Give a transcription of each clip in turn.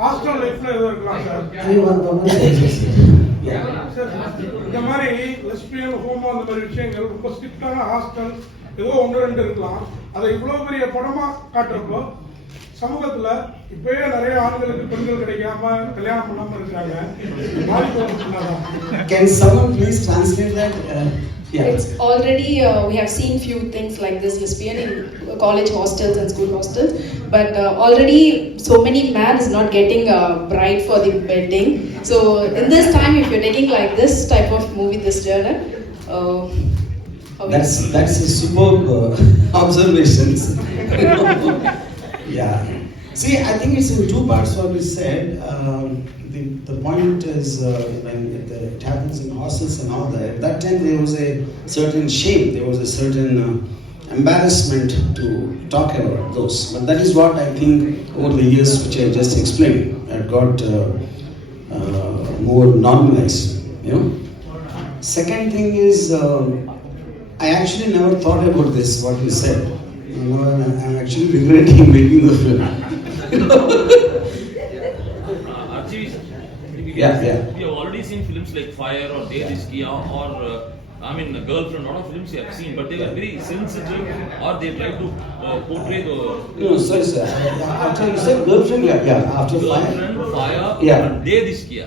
Hostel லைஃப்ல ஏதோ இருக்கலாம் சார். இந்த மாதிரி லெஸ்பியன் ஹோமோ அந்த மாதிரி விஷயங்கள் ரொம்ப ஸ்ட்ரிக்டான ஹாஸ்டல் ஏதோ ஒன்று ரெண்டு இருக்கலாம். அதை இவ்வளோ பெரிய படமா காட்டுறப்போ சமூகத்துல இப்பயே நிறைய ஆண்களுக்கு பெண்கள் கிடைக்காம கல்யாணம் பண்ணாம இருக்காங்க. Can someone please translate that? Yeah. It's already we have seen few things like this lesbian in college hostels and school hostels, but already so many man is not getting a bride for the wedding. So in this time, if you're taking like this type of movie this genre, that's a superb observations. Yeah. See, I think it's in two parts what we said. The point is when it happens in hostels and all that, at that time there was a certain shame, there was a certain embarrassment to talk about those. But that is what I think over the years which I just explained, it got more normalized, you know. Second thing is, I actually never thought about this, what you said. You know, I'm actually regretting making the film. Yeah. We have already seen films like Fire or De Riskia or Girlfriend. A lot of films we have seen, but they were very sensitive, or they tried to portray the. No, sorry, sir. After you said Girlfriend, yeah. After Girlfriend, Fire, yeah. and De Riskia.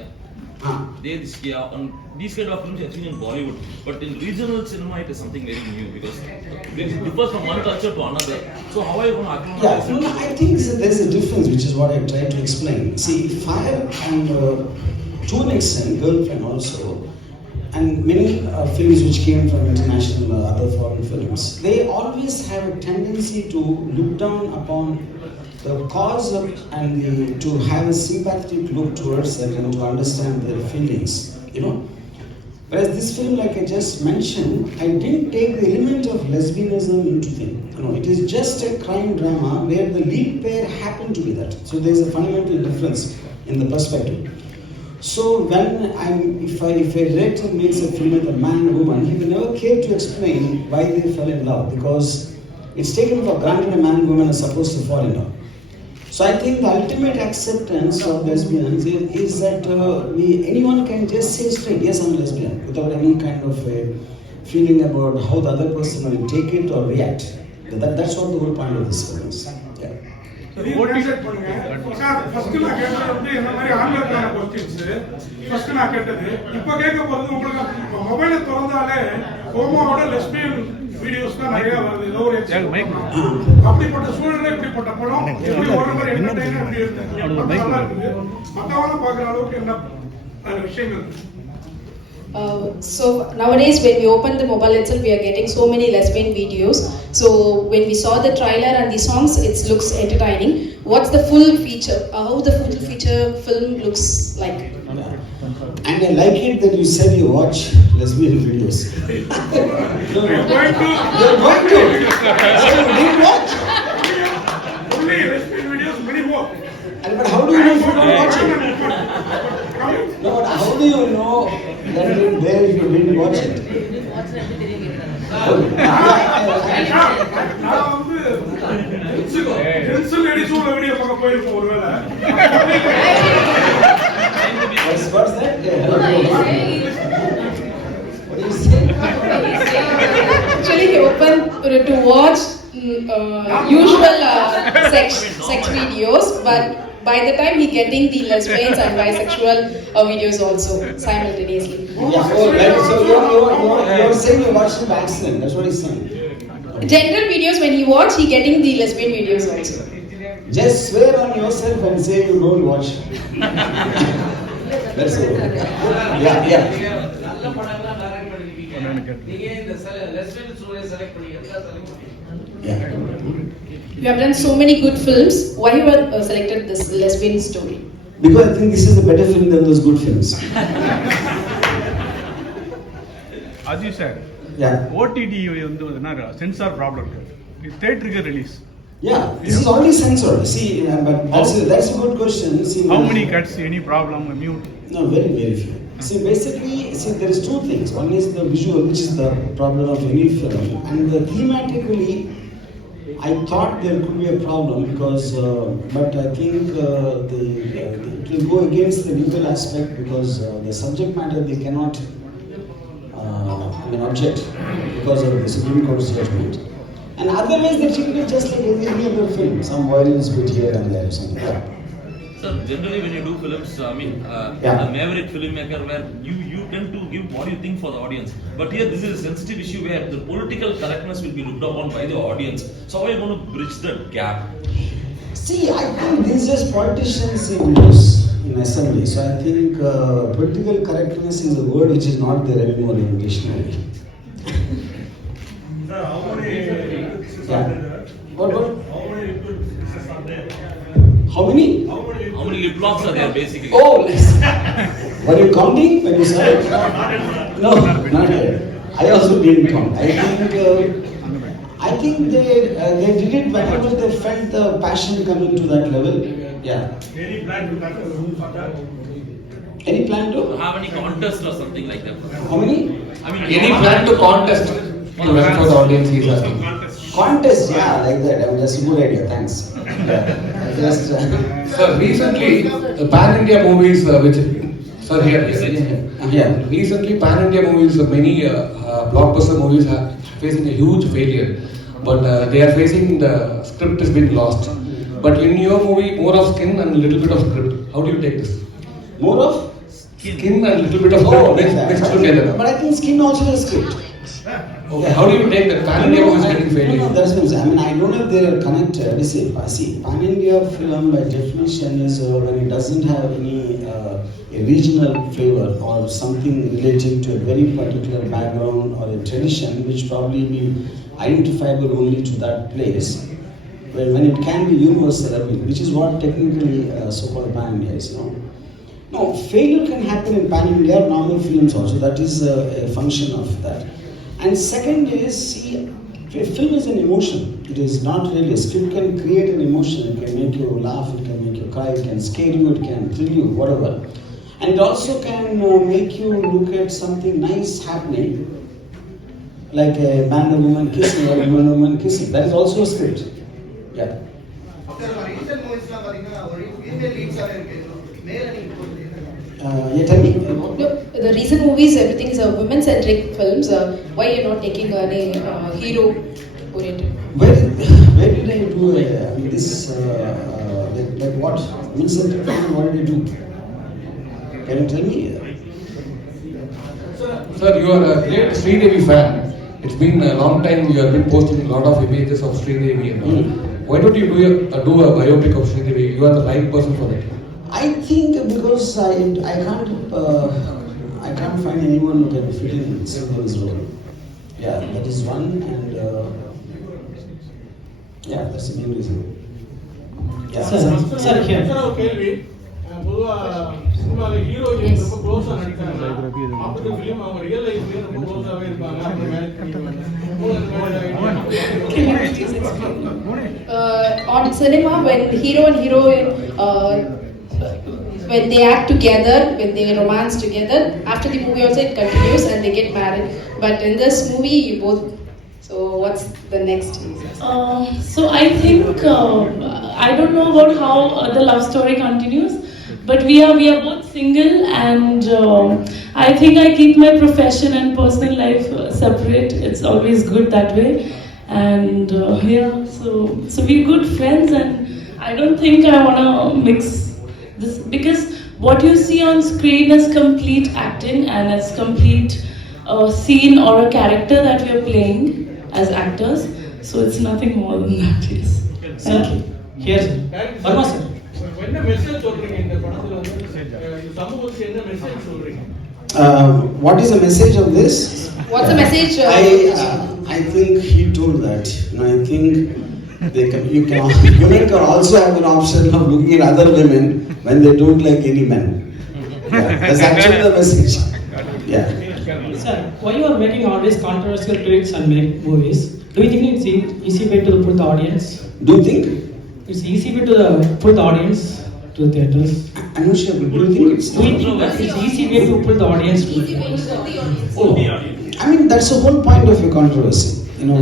De Riskia, and these kind of films you have seen in Bollywood, but in regional cinema it is something very new because it differs from one culture to another. So how are you going to acclimatize? Yeah, no, I think there's a difference, which is what I tried to explain. See, Fire and to an extent, Girlfriend also, and many films which came from international other foreign films, they always have a tendency to look down upon the cause of and to have a sympathetic look towards them and to understand their feelings, you know. Whereas this film, like I just mentioned, I didn't take the element of lesbianism into thing. You know, it is just a crime drama where the lead pair happen to be that. So there's a fundamental difference in the perspective. So when if a director makes a film with a man and a woman, he will never care to explain why they fell in love, because it's taken for granted a man and woman are supposed to fall in love. So I think the ultimate acceptance of lesbians is that anyone can just say straight, yes, I'm a lesbian, without any kind of a feeling about how the other person will take it or react. That's what the whole point of this film is. Yeah. First நான் கேட்டது வந்து என்ன மாதிரி ஆண்களுக்கான questions first நான் கேட்டது. இப்போ கேட்க போறது உங்களுக்கு மொபைலை திறந்தாலே ஹோமோவோட லெஸ்பியன் வீடியோஸ் தான் நிறைய வருது. ஏதோ ஒரு அப்படிப்பட்ட சூழ்நிலை இப்படிப்பட்ட படம் எப்படி ஒரு மாதிரி என்டர்டெயினர் எப்படி இருக்கு மற்றவங்களும் பார்க்குற அளவுக்கு என்ன விஷயங்கள். So nowadays when we open the mobile itself, we are getting so many lesbian videos. So when we saw the trailer and the songs, it looks entertaining. What's the full feature? How the full feature film looks like? And I like it that you said you watch lesbian videos. You're going to. So you didn't watch? Only lesbian videos, many more. But how do you know if you don't watch it? No, but how do you know that you're there if you didn't watch it? நான் வந்து ladies உள்ள video பார்க்க போயிருக்கோம் ஒருவேளை. What's that? What do you say? Actually, he opened to watch usual sex videos, but by the time he getting the lesbians and bisexual videos also simultaneously. Yeah, right. So you're saying you watched it by accident. That's what he's saying. General videos when he watch, he getting the lesbian videos also. Just swear on yourself and say you don't watch. That's all. Yeah. Yeah. You have done so many good films. Why you have selected this lesbian story? Because I think this is a better film than those good films. Ajay sir. Yeah. OTT வந்து sensor problem இருக்கு. தியேட்டருக்கு release. Yeah, this is already censored. See, but that's a good question. See, how many cuts? Any problem? Mute? No, very few. See, basically, there is two things. One is the visual, which is the problem of any film, and thematically, I thought there could be a problem because, but I think it will go against the legal aspect because the subject matter they cannot object because of the Supreme Court's judgment. And otherwise they treat it just like any other film, some violence bit here and there or something like that. Sir, generally when you do films, I mean, Yeah. a maverick filmmaker where you tend to give what you think for the audience. But here this is a sensitive issue where the political correctness will be looked upon by the audience. So how are you going to bridge that gap? See, I think these are just politicians in assembly. So I think political correctness is a word which is not there anymore in dictionary. Sir, how many Yeah. What? How many? How many? How many lip locks are there basically? Oh, were you counting when you said it? No, not yet. I also didn't count. I think they did it whenever they felt the passion coming to that level. Yeah. Any plan to tackle the rule for that? Any plan to? Have any contest or something like that? How many? I mean, Any plan to contest to run for the audience he's asking? Contest, yeah, like that. I mean, that's a good idea. Thanks. Yeah. I just. Sir, recently, the pan-India movies which... Sir, here. Yeah. Recently, pan-India movies, many blockbuster movies are facing a huge failure. But they are facing the script has been lost. But in your movie, more of skin and a little bit of script. How do you take this? More of? Skin and a little bit of script mixed together. But I think skin also has script. Okay, how do you take that pan-India movies getting failure? No, that's what I'm saying. I mean, I don't know if they are connected. See, pan-India film by definition is when it doesn't have any a regional flavor or something relating to a very particular background or a tradition which probably be identifiable only to that place. Well, when it can be universal, which is what technically so-called pan-India is, No, failure can happen in pan-India normal films also. That is a function of that. And second is, see, a film is an emotion. It is not really a script can create an emotion. It can make you laugh, it can make you cry, it can scare you, it can thrill you, whatever. And it also can make you look at something nice happening, like a man and woman kissing or a man and woman kissing. That is also a script. Yeah. Yeah, tell me. No, the recent movies, everything is women-centric films. Why you're not taking any hero-oriented? Where did I do this? Like what? Women-centric film? What did I do? Can you tell me? Sir, you are a great Sridevi fan. It's been a long time you have been posting a lot of images of Sridevi and all. Why don't you do a biopic of Sridevi? You are the right person for that. I think because I can't find anyone who can fit in Sridevi's role. Yeah, that is one, and yeah, that's the main reason. Yeah. Sir, here. கேள்வி பொதுவா சினிமால heroine ரொம்ப க்ளோஸா நடிச்சாங்க after film அவங்க real லைஃப்லயே ரொம்ப க்ளோஸாவே இருப்பாங்க அப்புறம் On cinema, when hero and heroine when they act together, when they romance together, after the movie also it continues and they get married. But in this movie, you both. So what's the next? So I think I don't know about how the love story continues, but we are both single, and I think I keep my profession and personal life separate. It's always good that way, and yeah. So we're good friends, and I don't think I wanna mix this, because what you see on screen is complete acting and it's complete scene or a character that we are playing as actors. So it's nothing more than that. Yes. Thank you. Here, Varma sir. என்ன message சொல்றீங்க இந்த படத்துல வந்து சமூகத்துக்கு என்ன message சொல்றீங்க? What is the message of this? What's the message? I think he told that. I think women can also have an option of looking at other women when they don't like any men. Yeah, that's actually the message. Yeah. Sir, why you are making all these controversial lyrics and make movies? Do you think it's easy way to put the audience? Do you think? It's easy way to put the audience to the theaters. I'm not sure, but do you think it's? Do you think that it's easy way to put the audience to the theaters? Oh, I mean that's the whole point of your controversy.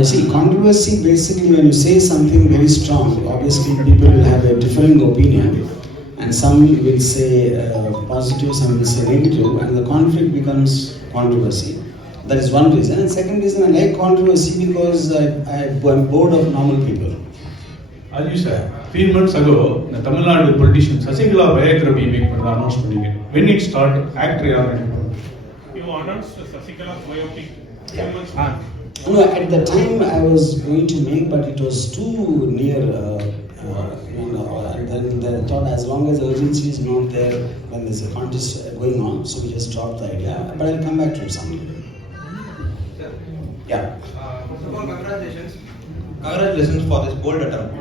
see, controversy basically when you say something very strong, obviously people will have a different opinion, and some will say positive, some will say negative, and the conflict becomes controversy. That is one reason. And second reason, I like controversy because I'm bored of normal people. As you said, 3 months ago, the Tamil Nadu politician Sasigala biography announced பண்ணிங்க. When it started, actor யார் You announced Sasigala biopic 3 months back. No, at the time I was going to make, but it was too near. And then they thought as long as urgency is not there when there's a contest going on, so we just dropped the idea. But I'll come back to it someday. Yeah. First of all, congratulations. Congratulations for this bold attempt.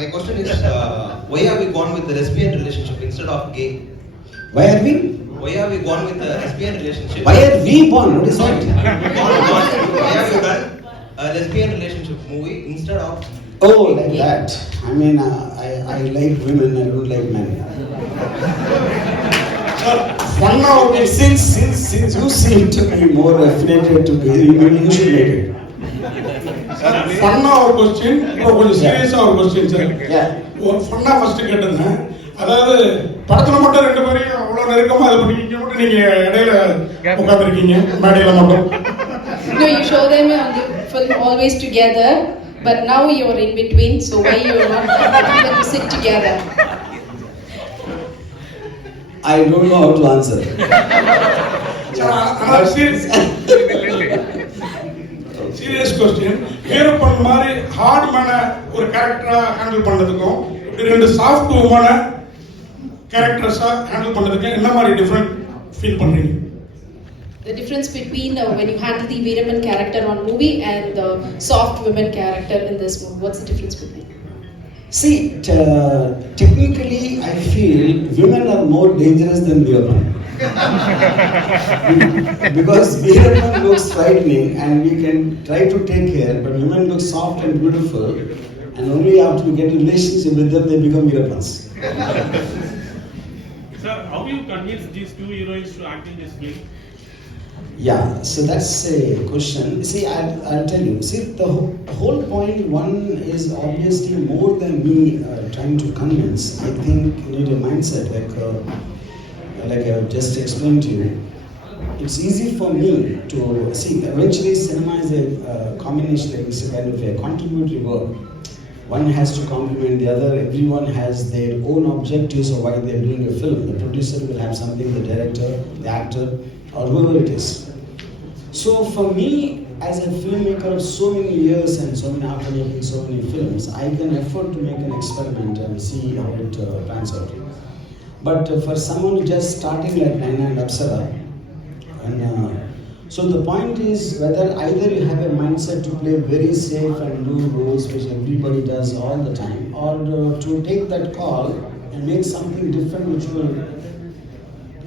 My question is, why have we gone with the lesbian relationship instead of gay? Why have we gone with the lesbian relationship? Why are we born? What is that? Why have you done a lesbian relationship movie instead of? Oh, like that. I mean, I like women, I don't like men. Since you seem to be more affiliated to me, you should make it. Funna ஒரு question, இப்போ கொஞ்சம் சீரியஸா ஒரு question sir. ஃபன்னா first கேட்டேன். அதாவது படத்துல மட்டும் ரெண்டு பேரையும் அவ்வளவு நெருக்கமா இது பண்ணிக்கிங்க மட்டும் நீங்க இடையில உட்கார்ந்திருக்கீங்க மேடையில மட்டும். No, you show them on the film always together, but now you are in between, so why you are not able to sit together? I don't know how to answer. Serious question. ஹீரோப்பன் மாதிரி hard மேன ஒரு கேரக்டரா handle பண்ணதுக்கும் ரெண்டு soft உமன கேரக்டர்ஸா handle பண்ணதுக்கும் என்ன மாதிரி different feel பண்றீங்க? The difference between when you handle the Veeraman character on movie and the soft women character in this movie, what's the difference between? See, technically I feel women are more dangerous than Veeraman. Because Veeraman looks frightening and we can try to take care, but women look soft and beautiful, and only after we get a relationship with them they become Veeramans. Sir, how you convince these two heroines to act in this film? Yeah, so that's a question. See, I'll tell you. See, the whole point one is obviously more than me trying to convince. I think you need a mindset like I just explained to you. It's easy for me to see. Eventually, cinema is a combination. Like it's a kind of a contributory work. One has to complement the other. Everyone has their own objectives of why they're doing a film. The producer will have something, the director, the actor, or whoever it is. So for me, as a filmmaker of so many years and so many after making so many films, I can afford to make an experiment and see how it pans out. But for someone just starting like Naina and Apsara, and so the point is whether either you have a mindset to play very safe and do roles which everybody does all the time, or to take that call and make something different which will,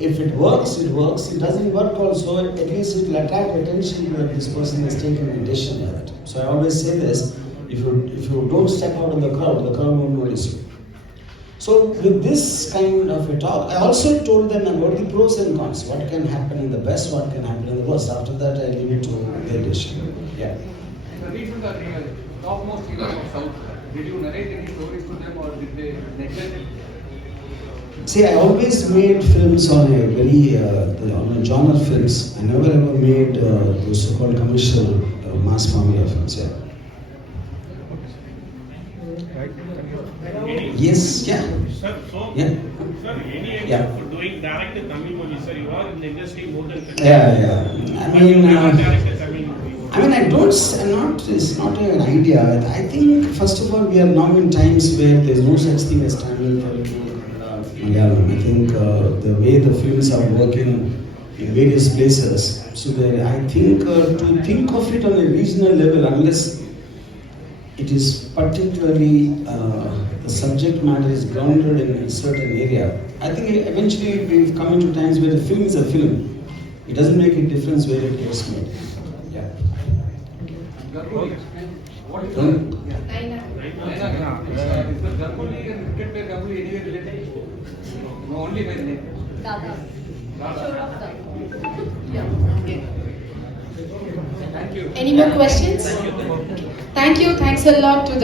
if it works, it works. It doesn't work also, at least it will attract attention that this person has taken a decision like that. So I always say this, if you don't step out of the crowd won't notice you. So with this kind of a talk, I also told them about the pros and cons. What can happen in the best, what can happen in the worst. After that, I leave it to their decision. Yeah. The recent are topmost heroes of South. Did you narrate any stories to them or did they neglect it? See, I always made films on a very on a genre films. I never ever made those so-called commercial mass formula films. Yeah. Yes. Yeah. Sir, so Yeah. Sir, any idea Yeah. for doing direct Tamil movie? Sir, you are in the industry more than 50 Yeah. I mean. direct Tamil movie. I'm not, it's not an idea. I think, first of all, we are now in times where there's no such thing as Tamil, Telugu, Malayalam. I think the way the films are working in various places, so that I think to think of it on a regional level, unless it is particularly, the subject matter is grounded in a certain area, I think eventually we've come into times where the film is a film. It doesn't make a difference where it gets made. Yeah. Ganguly. What is Naina. Naina. Is the Ganguly and cricket player Ganguly anywhere related? No, only by the name. Kadhal. Kadhal. Yeah. Okay. Any more questions? Thank you. Thanks a lot to the